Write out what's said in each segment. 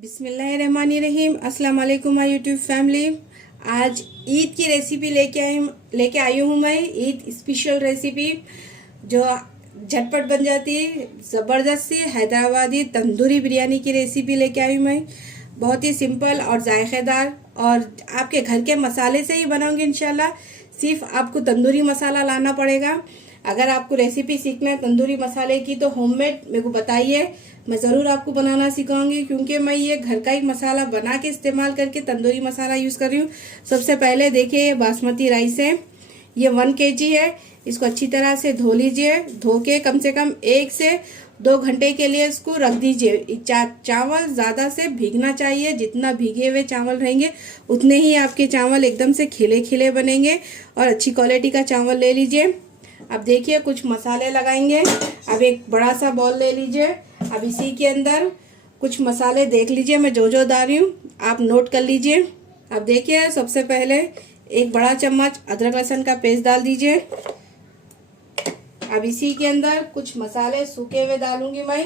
बिस्मिल्लाहिर्रहमानिर्रहीम। अस्सलाम वालेकुम माय यूट्यूब फैमिली। आज ईद की रेसिपी लेके आई हूँ मैं। ईद स्पेशल रेसिपी जो झटपट बन जाती है, ज़बरदस्त सी हैदराबादी तंदूरी बिरयानी की रेसिपी लेके आई हूँ मैं। बहुत ही सिंपल और जायकेदार और आपके घर के मसाले से ही बनाऊंगी इंशाल्लाह। सिर्फ आपको तंदूरी मसाला लाना पड़ेगा। अगर आपको रेसिपी सीखना है तंदूरी मसाले की तो होममेड मेरे को बताइए, मैं ज़रूर आपको बनाना सिखाऊंगी, क्योंकि मैं ये घर का ही मसाला बना के इस्तेमाल करके तंदूरी मसाला यूज़ कर रही हूँ। सबसे पहले देखिए, ये बासमती राइस है, ये 1 kg है। इसको अच्छी तरह से धो लीजिए। धो के कम से कम 1 से 2 घंटे के लिए इसको रख दीजिए। चावल ज़्यादा से भीगना चाहिए, जितना भीगे हुए चावल रहेंगे उतने ही आपके चावल एकदम से खिले खिले बनेंगे। और अच्छी क्वालिटी का चावल ले लीजिए। अब देखिए, कुछ मसाले लगाएंगे। अब एक बड़ा सा बॉल ले लीजिए। अब इसी के अंदर कुछ मसाले देख लीजिए, मैं जो डाल रही हूँ आप नोट कर लीजिए। अब देखिए, सबसे पहले एक बड़ा चम्मच अदरक लहसुन का पेस्ट डाल दीजिए। अब इसी के अंदर कुछ मसाले सूखे हुए डालूंगी मैं।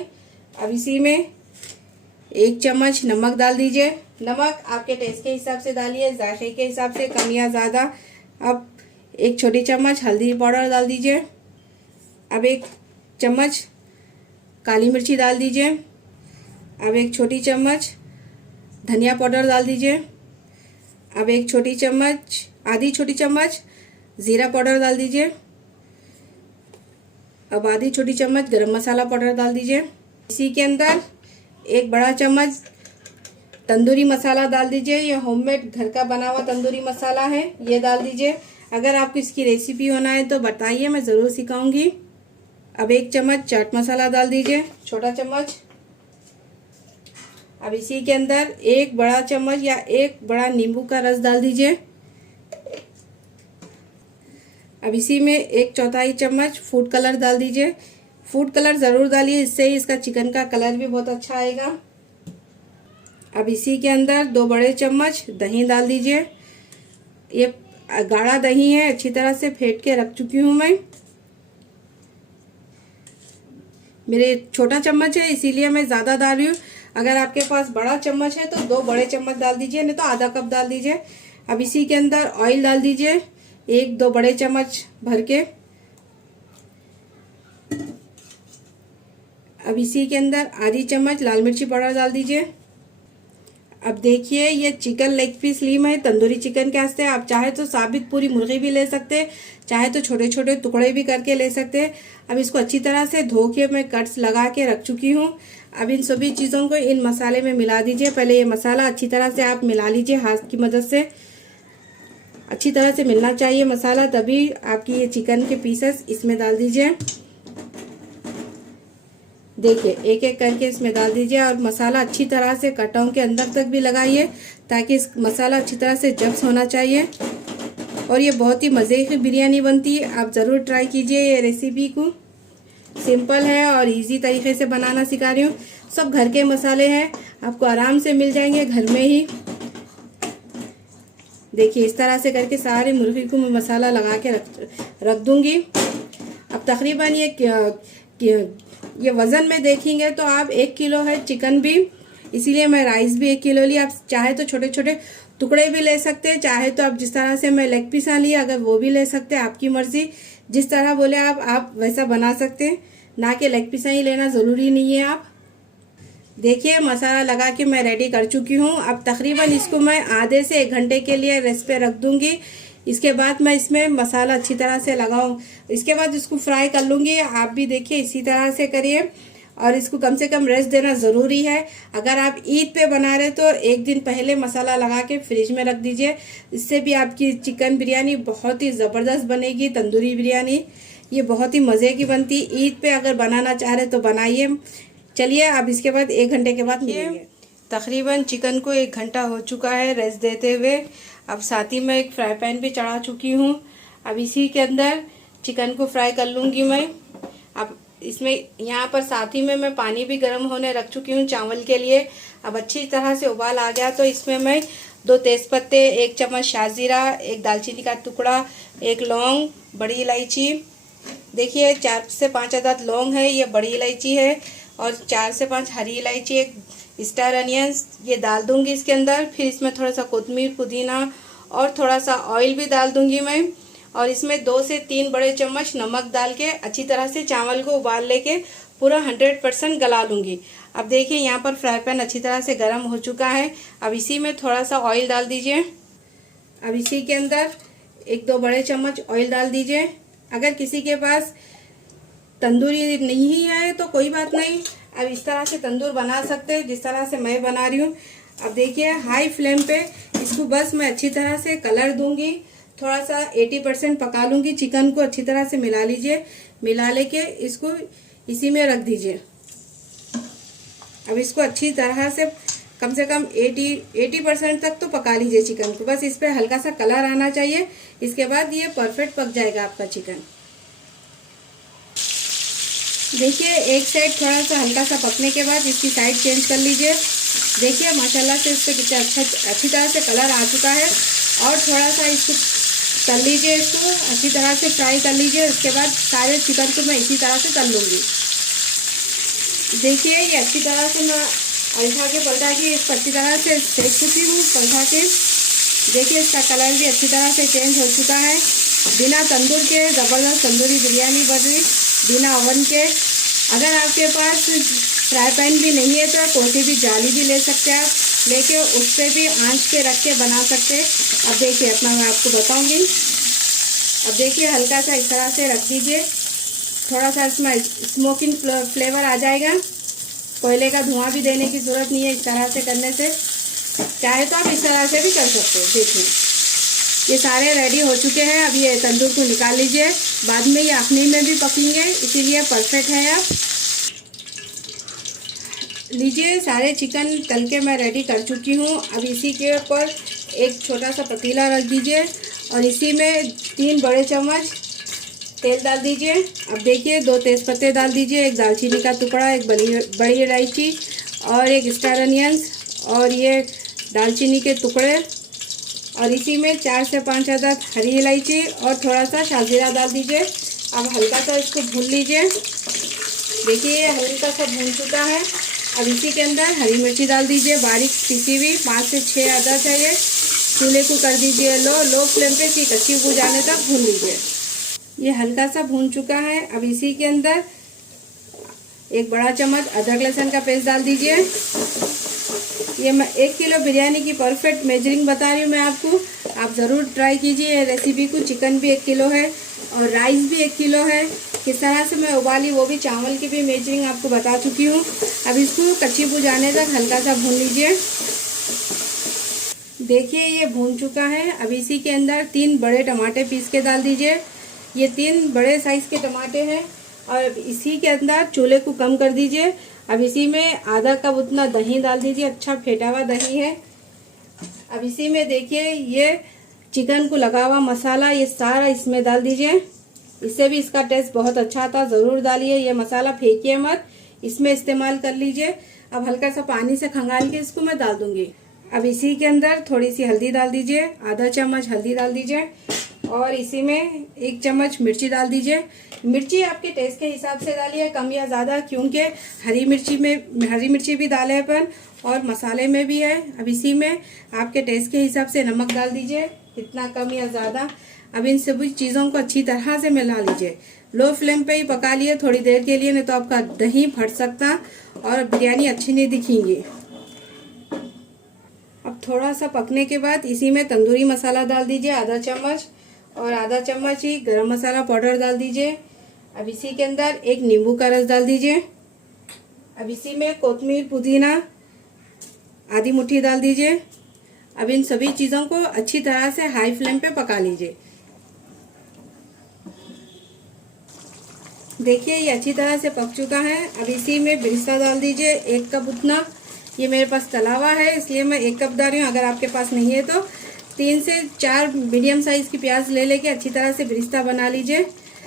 अब इसी में 1 चम्मच नमक डाल दीजिए। नमक आपके टेस्ट के हिसाब से डालिए, जायके के हिसाब से, कम या ज़्यादा। अब 1 छोटी चम्मच हल्दी पाउडर डाल दीजिए। अब 1 चम्मच काली मिर्ची डाल दीजिए। अब 1 छोटी चम्मच धनिया पाउडर डाल दीजिए। अब 1 छोटी चम्मच, आधी छोटी चम्मच ज़ीरा पाउडर डाल दीजिए। अब आधी छोटी चम्मच गरम मसाला पाउडर डाल दीजिए। इसी के अंदर 1 बड़ा चम्मच तंदूरी मसाला डाल दीजिए। ये होममेड घर का बना हुआ तंदूरी मसाला है, ये डाल दीजिए। अगर आपको इसकी रेसिपी होना है तो बताइए, मैं ज़रूर सिखाऊंगी। अब 1 चम्मच चाट मसाला डाल दीजिए, छोटा चम्मच। अब इसी के अंदर 1 बड़ा चम्मच या 1 बड़ा नींबू का रस डाल दीजिए। अब इसी में 1/4 चम्मच फूड कलर डाल दीजिए। फूड कलर ज़रूर डालिए, इससे ही इसका चिकन का कलर भी बहुत अच्छा आएगा। अब इसी के अंदर 2 बड़े चम्मच दही डाल दीजिए। ये गाढ़ा दही है, अच्छी तरह से फेंट के रख चुकी हूँ मैं। मेरे छोटा चम्मच है इसीलिए मैं ज़्यादा डाल रही हूँ। अगर आपके पास बड़ा चम्मच है तो 2 बड़े चम्मच डाल दीजिए, नहीं तो आधा कप डाल दीजिए। अब इसी के अंदर ऑयल डाल दीजिए, 1-2 बड़े चम्मच भर के। अब इसी के अंदर आधी चम्मच लाल मिर्ची पाउडर डाल दीजिए। अब देखिए, ये चिकन लेग पीस ली मैं तंदूरी चिकन के वास्ते। आप चाहे तो साबित पूरी मुर्गी भी ले सकते, चाहे तो छोटे छोटे टुकड़े भी करके ले सकते। अब इसको अच्छी तरह से धो के मैं कट्स लगा के रख चुकी हूँ। अब इन सभी चीज़ों को इन मसाले में मिला दीजिए। पहले ये मसाला अच्छी तरह से आप मिला लीजिए, हाथ की मदद से अच्छी तरह से मिलना चाहिए मसाला, तभी आपकी ये चिकन के पीसेस इसमें डाल दीजिए। देखिए, एक एक करके इसमें डाल दीजिए और मसाला अच्छी तरह से कटाओं के अंदर तक भी लगाइए, ताकि इस मसाला अच्छी तरह से जब्स होना चाहिए। और ये बहुत ही मज़े की बिरयानी बनती है, आप ज़रूर ट्राई कीजिए ये रेसिपी को। सिंपल है और इजी तरीके से बनाना सिखा रही हूँ। सब घर के मसाले हैं, आपको आराम से मिल जाएंगे घर में ही। देखिए, इस तरह से करके सारे मुर्गी को मैं मसाला लगा के रख दूँगी। अब तकरीबन ये वज़न में देखेंगे तो आप 1 किलो है चिकन भी, इसीलिए मैं राइस भी 1 किलो ली। आप चाहे तो छोटे छोटे टुकड़े भी ले सकते हैं, चाहे तो आप जिस तरह से मैं लेग पीस ली अगर वो भी ले सकते हैं, आपकी मर्जी। जिस तरह बोले आप वैसा बना सकते हैं, ना कि लेग पीस ही लेना ज़रूरी नहीं है। आप देखिए, मसाला लगा के मैं रेडी कर चुकी हूँ। अब तकरीबन इसको मैं आधे से 1 घंटे के लिए रेस्ट पे रख दूँगी। इसके बाद मैं इसमें मसाला अच्छी तरह से लगाऊं, इसके बाद इसको फ्राई कर लूँगी। आप भी देखिए इसी तरह से करिए और इसको कम से कम रेस्ट देना ज़रूरी है। अगर आप ईद पे बना रहे तो 1 दिन पहले मसाला लगा के फ्रिज में रख दीजिए, इससे भी आपकी चिकन बिरयानी बहुत ही ज़बरदस्त बनेगी। तंदूरी बिरयानी ये बहुत ही मज़े की बनती। ईद पे अगर बनाना चाह रहे तो बनाइए। चलिए, अब इसके बाद 1 घंटे के बाद मिलेंगे। तकरीबन चिकन को 1 घंटा हो चुका है रेस्ट देते हुए। अब साथ ही मैं एक फ्राई पैन भी चढ़ा चुकी हूँ। अब इसी के अंदर चिकन को फ्राई कर लूँगी मैं। अब इसमें यहाँ पर साथ ही में मैं पानी भी गर्म होने रख चुकी हूँ चावल के लिए। अब अच्छी तरह से उबाल आ गया तो इसमें मैं 2 तेज़पत्ते, 1 चम्मच शाज़ीरा, 1 दालचीनी का टुकड़ा, 1 लौंग, बड़ी इलायची। देखिए, 4 से 5 अदद लौंग है, ये बड़ी इलायची है, और 4 से 5 हरी इलायची, स्टार अनियंस ये डाल दूंगी इसके अंदर। फिर इसमें थोड़ा सा कोतमीर, पुदीना और थोड़ा सा ऑयल भी डाल दूंगी मैं। और इसमें 2 से 3 बड़े चम्मच नमक डाल के अच्छी तरह से चावल को उबाल लेके पूरा 100% गला लूँगी। अब देखिए यहाँ पर फ्राई पैन अच्छी तरह से गर्म हो चुका है। अब इसी में थोड़ा सा ऑयल डाल दीजिए। अब इसी के अंदर 1-2 बड़े चम्मच ऑयल डाल दीजिए। अगर किसी के पास तंदूरी नहीं है तो कोई बात नहीं, अब इस तरह से तंदूर बना सकते हैं जिस तरह से मैं बना रही हूँ। अब देखिए हाई फ्लेम पे इसको बस मैं अच्छी तरह से कलर दूंगी। थोड़ा सा 80% पका लूंगी। चिकन को अच्छी तरह से मिला लीजिए। मिला लेके इसको इसी में रख दीजिए। अब इसको अच्छी तरह से कम 80% तक तो पका लीजिए चिकन को। बस इस पे हल्का सा कलर आना चाहिए। इसके बाद ये परफेक्ट पक जाएगा आपका चिकन। देखिए एक साइड थोड़ा सा हल्का सा पकने के बाद इसकी साइड चेंज कर लीजिए। देखिए माशाल्लाह से इससे कितना अच्छी तरह से कलर आ चुका है। और थोड़ा सा इसको तल लीजिए, इसको अच्छी तरह से फ्राई कर लीजिए। उसके बाद सारे चिकन को मैं इसी तरह से तल लूँगी। देखिए ये अच्छी तरह से मैं उल्टा के पलटा के इसको अच्छी तरह से सेक चुकी हूँ पलटा के। देखिए इसका कलर भी अच्छी तरह से चेंज हो चुका है। बिना तंदूर के ज़बरदस्त तंदूरी बिरयानी बन रही, बिना ओवन के। अगर आपके पास फ्राई पैन भी नहीं है तो कोई भी जाली भी ले सकते हैं आप, लेके उस पर भी आंच के रख के बना सकते हैं। अब देखिए अपना मैं आपको बताऊंगी। अब देखिए हल्का सा इस तरह से रख दीजिए। थोड़ा सा इसमें स्मोकिंग फ्लेवर आ जाएगा। कोयले का धुआं भी देने की ज़रूरत नहीं है। इस तरह से करने से चाहे तो आप इस तरह से भी कर सकते हो। देखिए ये सारे रेडी हो चुके हैं। अब ये तंदूर को निकाल लीजिए। बाद में ये अखनी में भी पकेंगे, इसीलिए परफेक्ट है। आप लीजिए सारे चिकन तल के मैं रेडी कर चुकी हूँ। अब इसी के ऊपर एक छोटा सा पतीला रख दीजिए और इसी में 3 बड़े चम्मच तेल डाल दीजिए। अब देखिए 2 तेज़पत्ते डाल दीजिए, 1 दालचीनी का टुकड़ा, 1 बड़ी इलायची और 1 स्टार अनियंस और ये दालचीनी के टुकड़े। और इसी में 4 से 5 अदद हरी इलायची और थोड़ा सा शाजीरा डाल दीजिए। अब हल्का सा इसको भून लीजिए। देखिए ये हल्का सा भून चुका है। अब इसी के अंदर हरी मिर्ची डाल दीजिए, बारीक पिसी हुई 5 से 6 अदद है ये। चूल्हे को कर दीजिए लो फ्लेम पे, इसकी कच्ची बू जाने तक भून लीजिए। ये हल्का सा भून चुका है। अब इसी के अंदर 1 बड़ा चम्मच अदरक लहसुन का पेस्ट डाल दीजिए। ये मैं 1 किलो बिरयानी की परफेक्ट मेजरिंग बता रही हूँ मैं आपको। आप ज़रूर ट्राई कीजिए ये रेसिपी को। चिकन भी 1 किलो है और राइस भी 1 किलो है। किस तरह से मैं उबाली वो भी चावल की भी मेजरिंग आपको बता चुकी हूँ। अब इसको कच्ची बू जाने तक हल्का सा भून लीजिए। देखिए ये भून चुका है। अब इसी के अंदर 3 बड़े टमाटर पीस के डाल दीजिए। ये 3 बड़े साइज़ के टमाटर हैं। और इसी के अंदर चूल्हे को कम कर दीजिए। अब इसी में आधा कप उतना दही डाल दीजिए, अच्छा फेटा हुआ दही है। अब इसी में देखिए ये चिकन को लगा हुआ मसाला ये सारा इसमें डाल दीजिए। इससे भी इसका टेस्ट बहुत अच्छा आता, ज़रूर डालिए। ये मसाला फेंकिए मत, इसमें इस्तेमाल कर लीजिए। अब हल्का सा पानी से खंगाल के इसको मैं डाल दूंगी। अब इसी के अंदर थोड़ी सी हल्दी डाल दीजिए, आधा चम्मच हल्दी डाल दीजिए। और इसी में 1 चम्मच मिर्ची डाल दीजिए। मिर्ची आपके टेस्ट के हिसाब से डालिए, कम या ज़्यादा, क्योंकि हरी मिर्ची भी डाले अपन और मसाले में भी है। अब इसी में आपके टेस्ट के हिसाब से नमक डाल दीजिए, इतना कम या ज़्यादा। अब इन सभी चीज़ों को अच्छी तरह से मिला लीजिए। लो फ्लेम पे ही पका लिए थोड़ी देर के लिए, नहीं तो आपका दही फट सकता और बिरयानी अच्छी नहीं दिखेगी। अब थोड़ा सा पकने के बाद इसी में तंदूरी मसाला डाल दीजिए, आधा चम्मच, और आधा चम्मच ही गरम मसाला पाउडर डाल दीजिए। अब इसी के अंदर 1 नींबू का रस डाल दीजिए। अब इसी में कोतमीर, पुदीना आधी मुट्ठी डाल दीजिए। अब इन सभी चीज़ों को अच्छी तरह से हाई फ्लेम पे पका लीजिए। देखिए ये अच्छी तरह से पक चुका है। अब इसी में बिरिस्ता डाल दीजिए, 1 कप उतना। ये मेरे पास तला हुआ है इसलिए मैं 1 कप डाल रही हूँ। अगर आपके पास नहीं है तो 3 से 4 मीडियम साइज की प्याज ले लेके अच्छी तरह से बिरिस्ता बना लीजिए।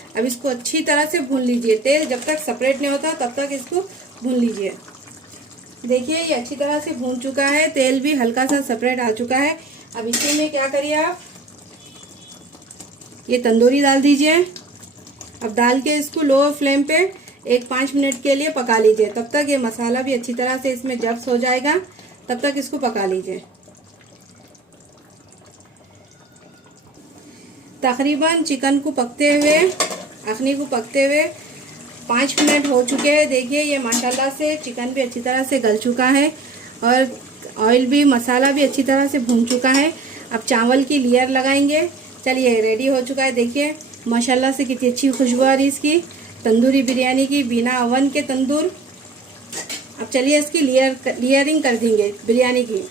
अब इसको अच्छी तरह से भून लीजिए। तेल जब तक सेपरेट नहीं होता तब तक इसको भून लीजिए। देखिए ये अच्छी तरह से भून चुका है, तेल भी हल्का सा सेपरेट आ चुका है। अब इसी में क्या करिए आप, ये तंदूरी डाल दीजिए। अब डाल के इसको लो फ्लेम पे एक 5 मिनट के लिए पका लीजिए। तब तक ये मसाला भी अच्छी तरह से इसमें जब्स हो जाएगा, तब तक इसको पका लीजिए। तकरीबन चिकन को पकते हुए, अखनी को पकते हुए 5 मिनट हो चुके हैं। देखिए ये माशाल्लाह से चिकन भी अच्छी तरह से गल चुका है और ऑयल भी, मसाला भी अच्छी तरह से भून चुका है। अब चावल की लेयर लगाएंगे। चलिए रेडी हो चुका है। देखिए माशाल्लाह से कितनी अच्छी खुशबू आ रही इसकी, तंदूरी बिरयानी की, बिना ओवन के तंदूर। अब चलिए इसकी लेयरिंग कर देंगे बिरयानी की।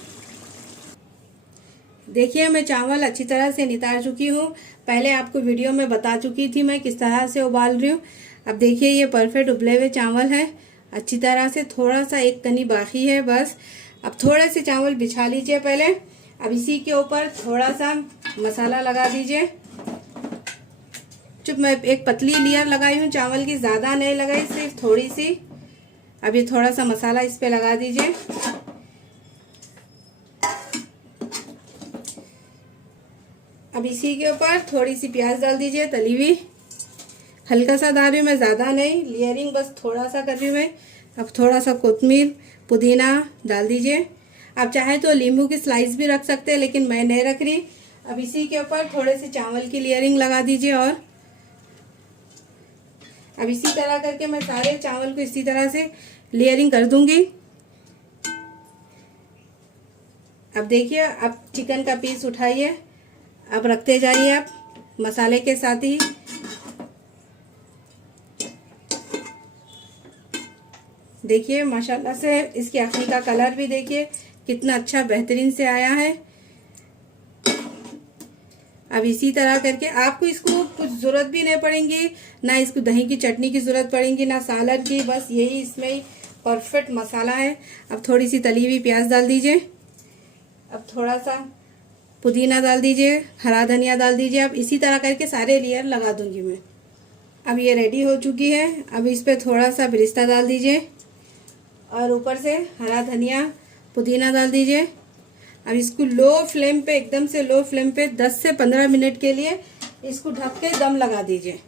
देखिए मैं चावल अच्छी तरह से नितार चुकी हूँ। पहले आपको वीडियो में बता चुकी थी मैं किस तरह से उबाल रही हूँ। अब देखिए ये परफेक्ट उबले हुए चावल है अच्छी तरह से। थोड़ा सा एक कनी बाकी है बस। अब थोड़े से चावल बिछा लीजिए पहले। अब इसी के ऊपर थोड़ा सा मसाला लगा दीजिए। चुप, मैं एक पतली लेयर लगाई हूँ चावल की, ज़्यादा नहीं लगाई, सिर्फ थोड़ी सी। अब ये थोड़ा सा मसाला इस पे लगा दीजिए। अब इसी के ऊपर थोड़ी सी प्याज डाल दीजिए तली हुई। हल्का सा डाल रही हूँ मैं, ज़्यादा नहीं, लेयरिंग बस थोड़ा सा कर रही हूँ मैं। अब थोड़ा सा कोतमीर, पुदीना डाल दीजिए। आप चाहे तो नींबू की स्लाइस भी रख सकते हैं, लेकिन मैं नहीं रख रही। अब इसी के ऊपर थोड़े से चावल की लेयरिंग लगा दीजिए। और अब इसी तरह करके मैं सारे चावल को इसी तरह से लेयरिंग कर दूंगी। अब देखिए, अब चिकन का पीस उठाइए, अब रखते जाइए आप मसाले के साथ ही। देखिए माशाल्लाह से इसकी अखनी का कलर भी देखिए कितना अच्छा बेहतरीन से आया है। अब इसी तरह करके आपको इसको कुछ ज़रूरत भी नहीं पड़ेगी, ना इसको दही की चटनी की ज़रूरत पड़ेगी, ना सालन की, बस यही इसमें ही परफेक्ट मसाला है। अब थोड़ी सी तली हुई प्याज डाल दीजिए। अब थोड़ा सा पुदीना डाल दीजिए, हरा धनिया डाल दीजिए। अब इसी तरह करके सारे लेयर लगा दूंगी मैं। अब ये रेडी हो चुकी है। अब इस पर थोड़ा सा बिरिस्ता डाल दीजिए और ऊपर से हरा धनिया, पुदीना डाल दीजिए। अब इसको लो फ्लेम पे, एकदम से लो फ्लेम पे 10 से 15 मिनट के लिए इसको ढक के दम लगा दीजिए।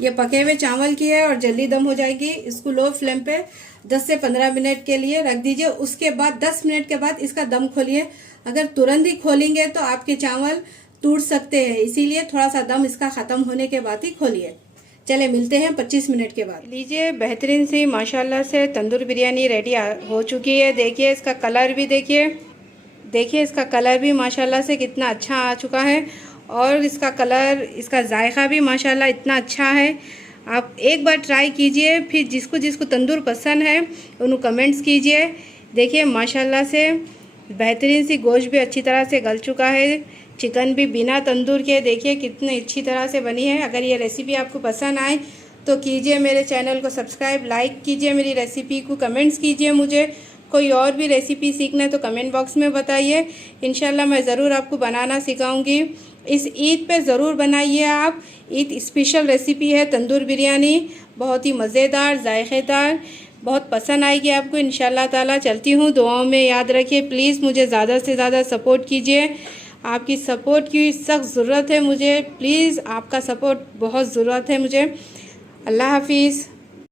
ये पके हुए चावल की है और जल्दी दम हो जाएगी। इसको लो फ्लेम पे 10 से 15 मिनट के लिए रख दीजिए। उसके बाद 10 मिनट के बाद इसका दम खोलिए। अगर तुरंत ही खोलेंगे तो आपके चावल टूट सकते हैं, इसीलिए थोड़ा सा दम इसका ख़त्म होने के बाद ही खोलिए। चले मिलते हैं 25 मिनट के बाद। लीजिए बेहतरीन सी माशाल्लाह से तंदूर बिरयानी रेडी हो चुकी है। देखिए इसका कलर भी देखिए इसका कलर भी माशाल्लाह से कितना अच्छा आ चुका है और इसका कलर, इसका जायका भी माशाल्लाह इतना अच्छा है। आप एक बार ट्राई कीजिए, फिर जिसको जिसको तंदूर पसंद है उन्हें कमेंट्स कीजिए। देखिए माशाल्लाह से बेहतरीन सी गोश्त भी अच्छी तरह से गल चुका है, चिकन भी बिना तंदूर के देखिए कितनी अच्छी तरह से बनी है। अगर ये रेसिपी आपको पसंद आए तो कीजिए मेरे चैनल को सब्सक्राइब, लाइक कीजिए मेरी रेसिपी को, कमेंट्स कीजिए। मुझे कोई और भी रेसिपी सीखना है तो कमेंट बॉक्स में बताइए, इंशाल्लाह मैं ज़रूर आपको बनाना सिखाऊंगी। इस ईद पे ज़रूर बनाइए आप, ईद स्पेशल रेसिपी है तंदूर बिरयानी, बहुत ही मज़ेदार, जायकेदार, बहुत पसंद आएगी आपको इंशाल्लाह ताला। चलती हूँ, दुआओं में याद रखिए। प्लीज़ मुझे ज़्यादा से ज़्यादा सपोर्ट कीजिए, आपकी सपोर्ट की सख्त ज़रूरत है मुझे। प्लीज़ आपका सपोर्ट बहुत ज़रूरत है मुझे। अल्लाह हाफिज़।